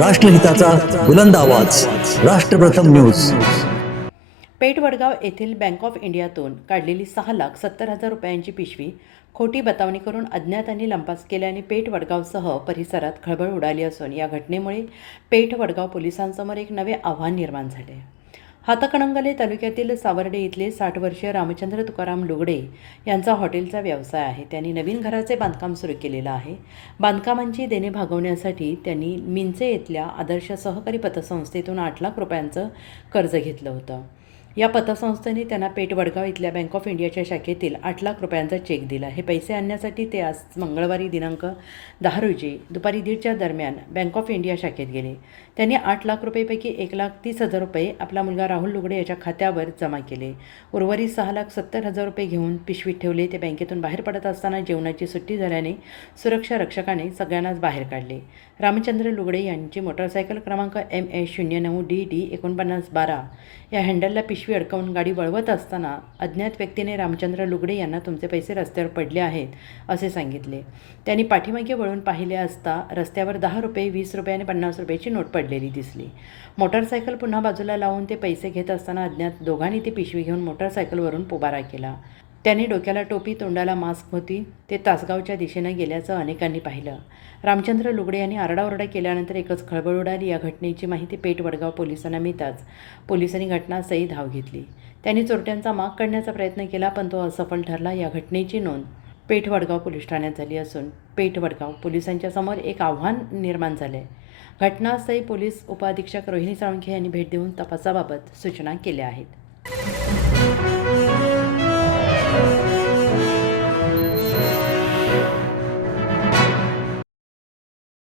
राष्ट्रहिताचा बुलंद आवाज. राष्ट्रप्रथम न्यूज. पेठ वडगाव येथील बँक ऑफ इंडियातून काढलेली सहा लाख सत्तर हजार रुपयांची पिशवी खोटी बतावणी करून अज्ञातांनी लंपास केल्याने पेठ वडगावसह परिसरात खळबळ उडाली असून या घटनेमुळे पेठ वडगाव पोलिसांसमोर एक नवे आव्हान निर्माण झाले. हातकणंगले तालुक्यातील सावर्डे इथले साठ वर्षीय रामचंद्र तुकाराम लुगडे यांचा हॉटेलचा व्यवसाय आहे. त्यांनी नवीन घराचे बांधकाम सुरू केलेलं आहे. बांधकामांची देणे भागवण्यासाठी त्यांनी मिंचे येथल्या आदर्श सहकारी पतसंस्थेतून आठ लाख रुपयांचं कर्ज घेतलं होतं. या पतसंस्थेने त्यांना पेठ वडगाव इथल्या बँक ऑफ इंडियाच्या शाखेतील आठ लाख रुपयांचा चेक दिला. हे पैसे आणण्यासाठी ते आज मंगळवारी दिनांक दहा रोजी दुपारी दीडच्या दरम्यान बँक ऑफ इंडिया शाखेत गेले. त्यांनी आठ लाख रुपयेपैकी एक लाख तीस हजार रुपये आपला मुलगा राहुल लुगडे याच्या खात्यावर जमा केले. उर्वरित सहा लाख सत्तर हजार रुपये घेऊन पिशवीत ठेवले. ते बँकेतून बाहेर पडत असताना जेवणाची सुट्टी झाल्याने सुरक्षा रक्षकाने सगळ्यांनाच बाहेर काढले. रामचंद्र लुगडे यांची मोटरसायकल क्रमांक एम ए शून्य नऊ डी डी एकोणपन्नास बारा या हँडलला पिश पिशवी अडकवून गाडी वळवत असताना अज्ञात व्यक्तीने रामचंद्र लुगडे यांना तुमचे पैसे रस्त्यावर पडले आहेत असे सांगितले. त्यांनी पाठीमागे वळून पाहिले असता रस्त्यावर दहा रुपये वीस रुपये आणि पन्नास रुपयाची नोट पडलेली दिसली. मोटरसायकल पुन्हा बाजूला लावून ते पैसे घेत असताना अज्ञात दोघांनी ती पिशवी घेऊन मोटरसायकलवरून पुबारा केला. त्यांनी डोक्याला टोपी तोंडाला मास्क होती. ते तासगावच्या दिशेनं गेल्याचं अनेकांनी पाहिलं. रामचंद्र लुगडे यांनी आरडाओरडा केल्यानंतर एकच खळबळ उडाली. या घटनेची माहिती पेठ वडगाव पोलिसांना मिळताच पोलिसांनी घटनास्थळी धाव घेतली. त्यांनी चोरट्यांचा माग काढण्याचा प्रयत्न केला पण तो असफल ठरला. या घटनेची नोंद पेठ वडगाव पोलीस ठाण्यात झाली असून पेठ वडगाव पोलिसांच्या समोर एक आव्हान निर्माण झाले घटनास्थळी पोलीस उपअधीक्षक रोहिणी साळुंखे यांनी भेट देऊन तपासाबाबत सूचना केल्या आहेत.